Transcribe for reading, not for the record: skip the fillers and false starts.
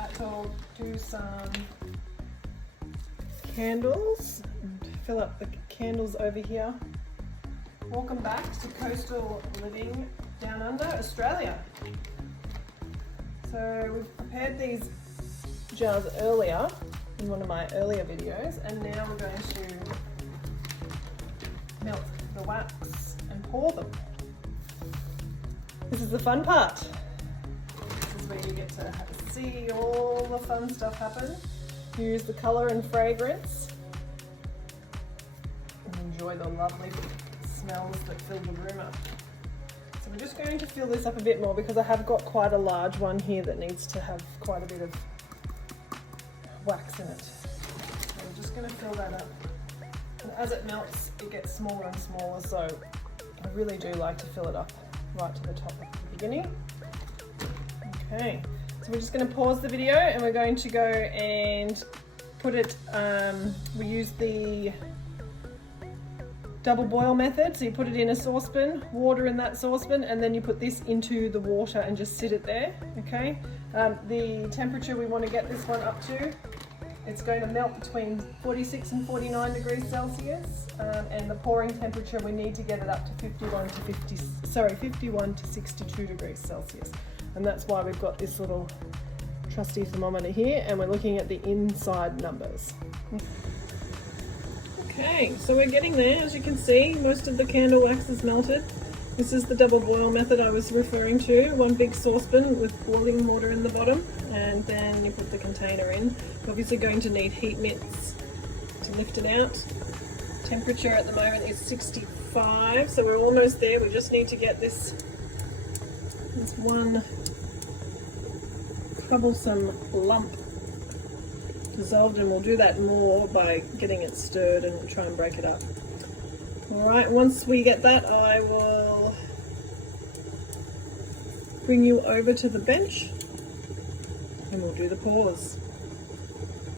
that, I'll do some candles and fill up the candles over here. Welcome back to Coastal Living Down Under, Australia. So we've prepared these jars earlier in one of my earlier videos, and now we're going to melt the wax and pour them. This is the fun part. This is where you get to see all the fun stuff happen. Use the colour and fragrance and enjoy the lovely smells that fill the room up. So we're just going to fill this up a bit more because I have got quite a large one here that needs to have quite a bit of wax in it. So we're just going to fill that up. And as it melts, it gets smaller and smaller, so I really do like to fill it up right to the top at the beginning. Okay, so we're just going to pause the video and we're going to go and put it, we use the double boil method. So you put it in a saucepan, water in that saucepan, and then you put this into the water and just sit it there, okay? The temperature we want to get this one up to, it's going to melt between 46 and 49 degrees Celsius, and the pouring temperature we need to get it up to 51 to 62 degrees Celsius. And that's why we've got this little trusty thermometer here, and we're looking at the inside numbers. Okay, so we're getting there. As you can see, most of the candle wax is melted. This is the double boil method I was referring to. One big saucepan with boiling water in the bottom, and then you put the container in. You're obviously going to need heat mitts to lift it out. Temperature at the moment is 65, so we're almost there. We just need to get this one troublesome lump dissolved, and we'll do that more by getting it stirred and try and break it up. Alright, once we get that, I will bring you over to the bench and we'll do the pours.